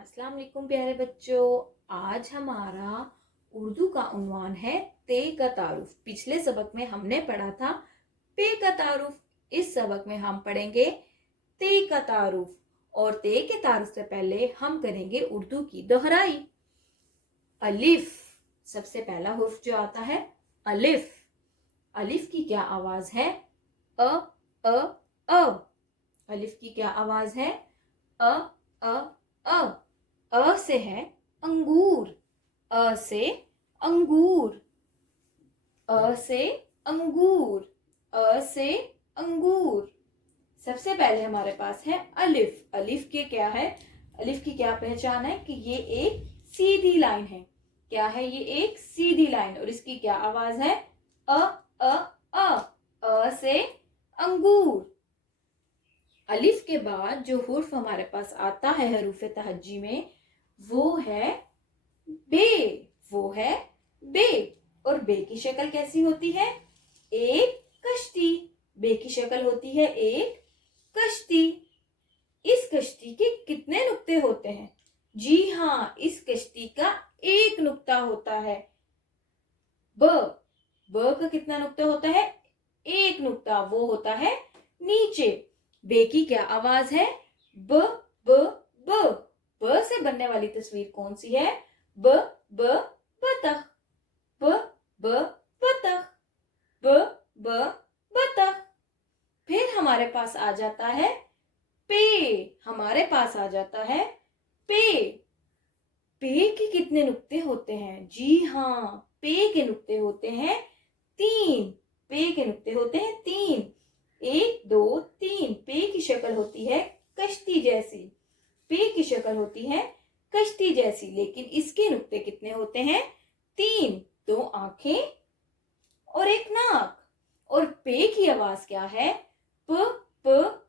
अस्सलाम वालेकुम प्यारे बच्चों। आज हमारा उर्दू का उन्वान है ते का तारुफ। पिछले सबक में हमने पढ़ा था पे का तारुफ। इस सबक में हम पढ़ेंगे ते का तारुफ। और ते के तारुफ से पहले हम करेंगे उर्दू की दोहराई। अलिफ, सबसे पहला हुर्फ जो आता है अलिफ। अलिफ की क्या आवाज है? अ अ अ। अलिफ की क्या आवाज है? अ अ अ। अ से है अंगूर। अ से अंगूर। अ से अंगूर। अ से अंगूर। सबसे पहले हमारे पास है अलिफ। अलिफ के क्या है? अलिफ की क्या पहचान है? कि ये एक सीधी लाइन है। क्या है? ये एक सीधी लाइन। और इसकी क्या आवाज है? अ अ अ। अ से अंगूर। अलिफ के बाद जो हुर्फ हमारे पास आता है हरूफ तहज्जी में, वो है बे। वो है बे। और बे की शक्ल कैसी होती है? एक कश्ती। बे की शक्ल होती है एक कश्ती। इस कश्ती के कितने नुक्ते होते हैं? जी हाँ, इस कश्ती का एक नुक्ता होता है। ब। ब का कितना नुक्ता होता है? एक नुक्ता। वो होता है नीचे। बे की क्या आवाज है? ब ब ब। ब से बनने वाली तस्वीर कौन सी है? ब ब बतख। ब ब बतख। ब ब बतख। फिर हमारे पास आ जाता है पे। हमारे पास आ जाता है पे। पे के कितने नुक्ते होते हैं? जी हाँ, पे के नुक्ते होते हैं तीन। पे के नुक्ते होते हैं तीन। एक दो तीन। पे की शक्ल होती है कश्ती जैसी। पे की शक्ल होती है कश्ती जैसी। लेकिन इसके नुक्ते कितने होते हैं? तीन। दो आंखें और एक नाक। और पे की आवाज क्या है? प प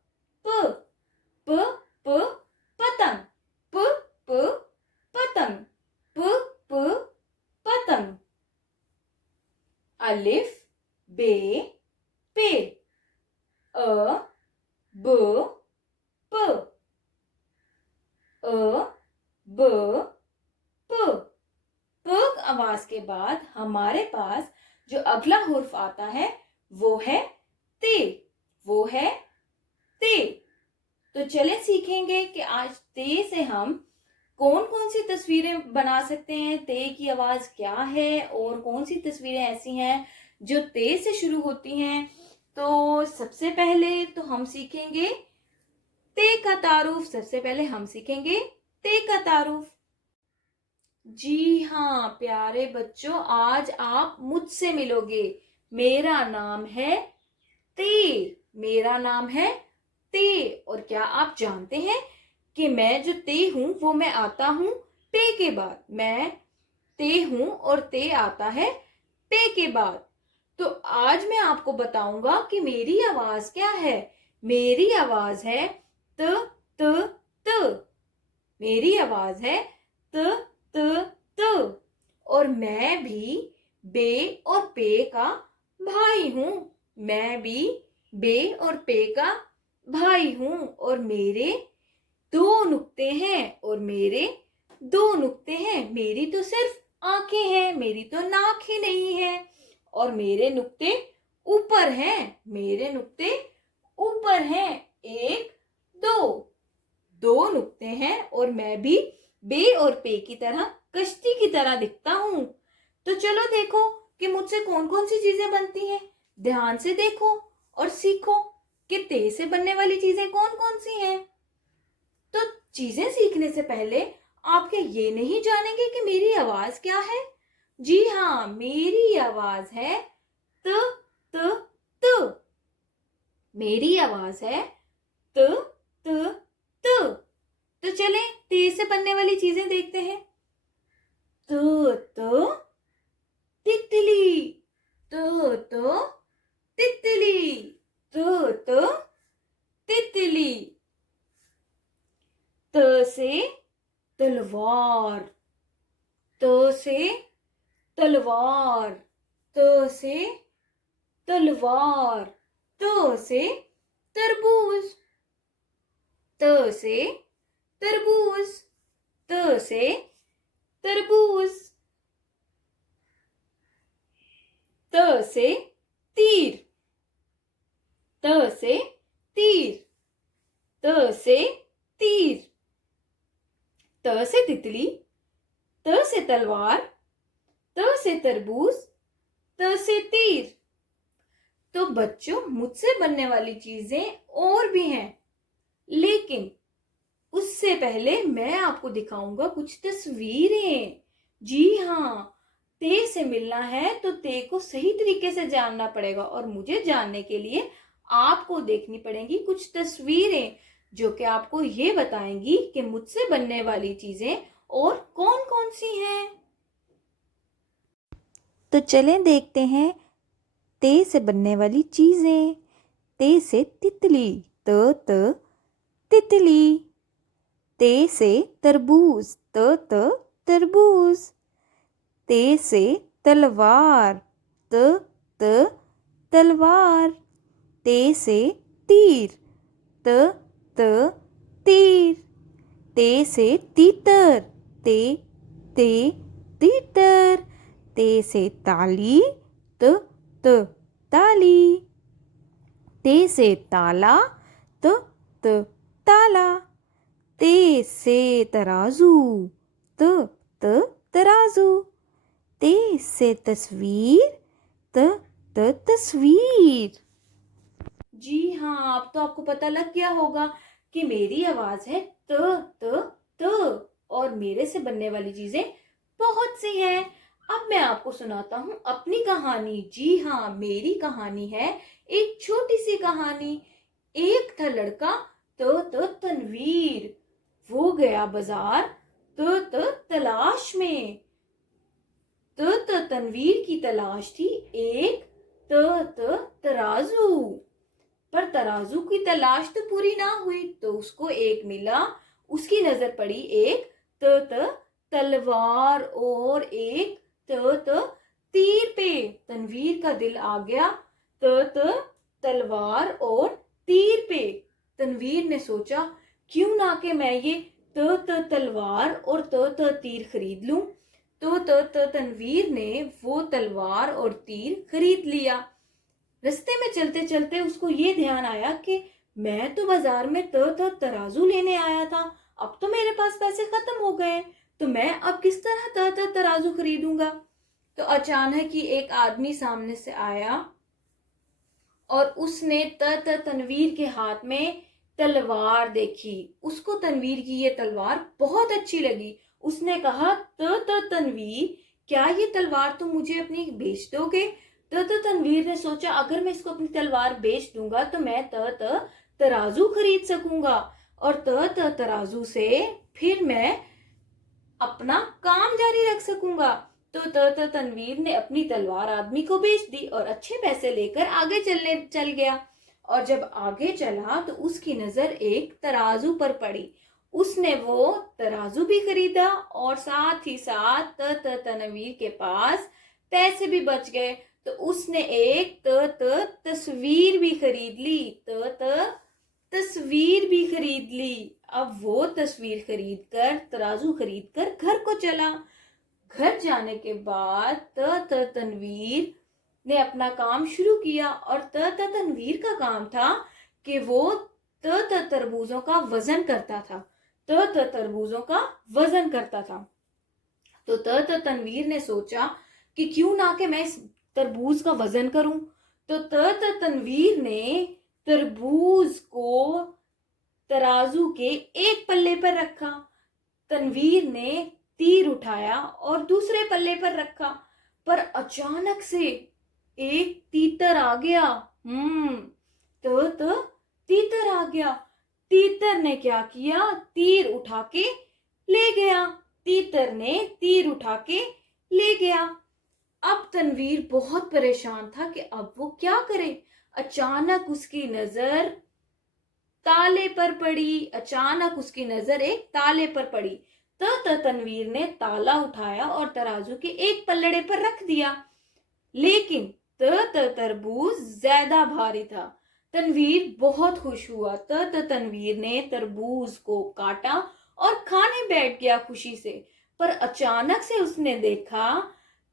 प। प प पतंग। प प पतंग। प प पतंग। अलिफ बे पे। अ ब प। अ ब प। प आवाज के बाद हमारे पास जो अगला हुर्फ आता है वो है ते। वो है ते। तो चले सीखेंगे कि आज ते से हम कौन कौन सी तस्वीरें बना सकते हैं। ते की आवाज क्या है और कौन सी तस्वीरें ऐसी हैं जो ते से शुरू होती हैं। तो सबसे पहले तो हम सीखेंगे ते का तारुफ। सबसे पहले हम सीखेंगे ते का तारुफ। जी हाँ प्यारे बच्चों, आज आप मुझसे मिलोगे। मेरा नाम है ते। मेरा नाम है ते। और क्या आप जानते हैं कि मैं जो ते हूं वो मैं आता हूं पे के बाद। मैं ते हूं और ते आता है पे के बाद। तो आज मैं आपको बताऊंगा कि मेरी आवाज क्या है। मेरी आवाज है त त त। मेरी आवाज है त त त। और मैं भी बे और पे का भाई हूं। मैं भी बे और पे का भाई हूं। और मेरे दो नुक्ते हैं। और मेरे दो नुक्ते हैं। मेरी तो सिर्फ आंखें हैं, मेरी तो नाक ही नहीं है। और मेरे नुक्ते ऊपर हैं। मेरे नुक्ते ऊपर हैं। एक दो। दो नुक्ते हैं। और मैं भी बे और पे की तरह कश्ती की तरह दिखता हूं। तो चलो देखो कि मुझसे कौन कौन सी चीजें बनती हैं। ध्यान से देखो और सीखो कि ते से बनने वाली चीजें कौन कौन सी हैं। तो चीजें सीखने से पहले आप क्या ये नहीं जानेंगे कि मेरी आवाज क्या है? जी हाँ, मेरी आवाज है त त त। मेरी आवाज है त त त। तो चलें ते से बनने वाली चीजें देखते हैं। त त तितली। त त तितली। त त तितली। त से तलवार। त से तलवार। त से तलवार। त से तरबूज। त से तरबूज। से तरबूज, त से तीर, त से तीर, त से तीर, त से तितली, त से तलवार, त से तरबूज, त से तीर। तो बच्चों, मुझसे बनने वाली चीजें और भी हैं, लेकिन उससे पहले मैं आपको दिखाऊंगा कुछ तस्वीरें। जी हाँ, ते से मिलना है तो ते को सही तरीके से जानना पड़ेगा, और मुझे जानने के लिए आपको देखनी पड़ेंगी कुछ तस्वीरें जो कि आपको ये बताएंगी कि मुझसे बनने वाली चीजें और कौन कौन सी हैं। तो चलें देखते हैं ते से बनने वाली चीजें। ते से तितली, त तितली। ते से तरबूज, त तरबूज। ते से तलवार, त तलवार। ते से तीर, त तीर। ते से तीतर, ते तीतर। ते से ताली, त ताली। ते से ताला, त ताला। ते से तराजू, त तराजू। ते से तस्वीर, त तस्वीर। जी हाँ, अब तो आपको पता लग गया होगा कि मेरी आवाज है त और मेरे से बनने वाली चीजें बहुत सी हैं। अब मैं आपको सुनाता हूँ अपनी कहानी। जी हाँ, मेरी कहानी है एक छोटी सी कहानी। एक था लड़का तनवीर, वो गया बाजार तलाश में। तनवीर की तलाश थी एक तराजू, पर तराजू की तलाश तो पूरी ना हुई, तो उसको एक मिला। उसकी नजर पड़ी एक तलवार और एक तीर पे। तनवीर का दिल आ गया तलवार और तीर पे। तनवीर ने सोचा, क्यों ना कि मैं ये तलवार और तीर खरीद लूं। तो तनवीर ने वो तलवार और तीर खरीद लिया। रास्ते में चलते चलते उसको ये ध्यान आया कि मैं तो बाजार में तराजू लेने आया था, अब तो मेरे पास पैसे खत्म हो गए, तो मैं अब किस तरह तराजू खरीदूंगा। तो अचानक ही एक आदमी सामने से आया और उसने तनवीर के हाथ में तलवार देखी। उसको तनवीर की ये तलवार बहुत अच्छी लगी। उसने कहा, तनवीर, क्या ये तलवार तुम मुझे अपनी बेच दोगे? तनवीर ने सोचा, अगर मैं इसको अपनी तलवार बेच दूंगा तो मैं तराजू खरीद सकूंगा, और तराजू से फिर मैं अपना काम जारी रख सकूंगा। तो तनवीर ने अपनी तलवार आदमी को बेच दी और अच्छे पैसे लेकर आगे चल गया। और जब आगे चला तो उसकी नजर एक तराजू पर पड़ी। उसने वो तराजू भी खरीदा और साथ ही साथ तनवीर के पास पैसे भी बच गए, तो उसने एक तस्वीर भी खरीद ली। तस्वीर भी खरीद ली। अब वो तस्वीर खरीदकर, तराजू खरीदकर घर को चला। घर जाने के बाद तनवीर ने अपना काम शुरू किया, और तनवीर का काम था कि वो तरबूजों का वजन करता था। तरबूजों का वजन करता था। तो तनवीर ने सोचा कि क्यों ना कि मैं इस तरबूज का वजन करूं। तो तनवीर ने तरबूज को तराजू के एक पल्ले पर रखा। तनवीर ने तीर उठाया और दूसरे पल्ले पर रखा, पर अचानक से एक तीतर आ गया। तो तीतर आ गया। तीतर ने क्या किया? तीर उठा के ले गया। तीतर ने तीर उठा के ले गया। अब तनवीर बहुत परेशान था कि अब वो क्या करे। अचानक उसकी नजर ताले पर पड़ी। अचानक उसकी नजर एक ताले पर पड़ी। तो तनवीर ने ताला उठाया और तराजू के एक पल्लड़े पर रख दिया, लेकिन तरबूज ज्यादा भारी था। तनवीर बहुत खुश हुआ। तनवीर ने तरबूज को काटा और खाने बैठ गया खुशी से। पर अचानक से उसने देखा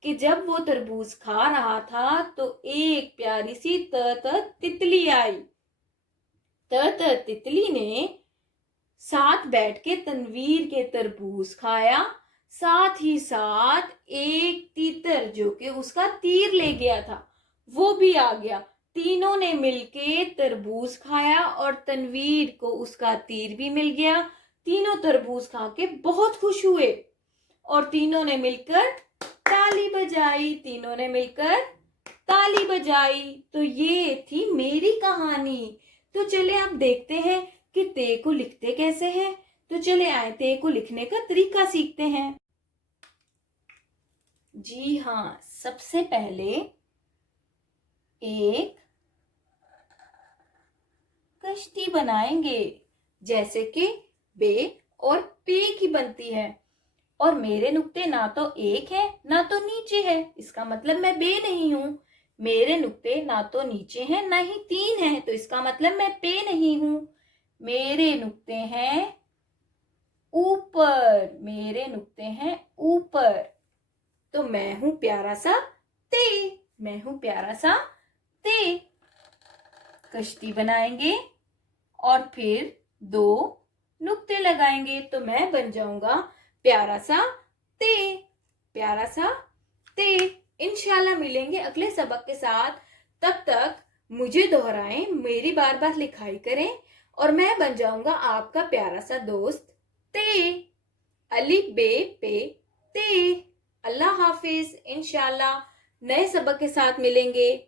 कि जब वो तरबूज खा रहा था तो एक प्यारी सी तितली आई। तितली ने साथ बैठ के तनवीर के तरबूज खाया, साथ ही साथ एक तीतर जो कि उसका तीर ले गया था वो भी आ गया। तीनों ने मिलके तरबूज खाया और तनवीर को उसका तीर भी मिल गया। तीनों तरबूज खा के बहुत खुश हुए और तीनों ने मिलकर ताली बजाई। तीनों ने मिलकर ताली बजाई। तो ये थी मेरी कहानी। तो चले आप देखते हैं कि ते को लिखते कैसे हैं। तो चले आए ते को लिखने का तरीका सीखते हैं। जी हाँ, सबसे पहले एक कश्ती बनाएंगे जैसे कि बे और पे की बनती है। और मेरे नुक्ते ना तो एक है ना तो नीचे है, इसका मतलब मैं बे नहीं हूं। मेरे नुक्ते ना तो नीचे हैं ना ही तीन है, तो इसका मतलब मैं पे नहीं हूं। मेरे नुक्ते हैं ऊपर, मेरे नुक्ते हैं ऊपर, तो मैं हूं प्यारा सा ते। मैं हूं प्यारा सा ते। कश्ती बनाएंगे और फिर दो नुक्ते लगाएंगे तो मैं बन जाऊंगा प्यारा सा ते। प्यारा सा ते। इंशाल्लाह मिलेंगे अगले सबक के साथ। तब तक मुझे दोहराएं, मेरी बार बार लिखाई करें और मैं बन जाऊंगा आपका प्यारा सा दोस्त ते। अलिफ बे पे ते। अल्लाह हाफिज। इंशाल्लाह नए सबक के साथ मिलेंगे।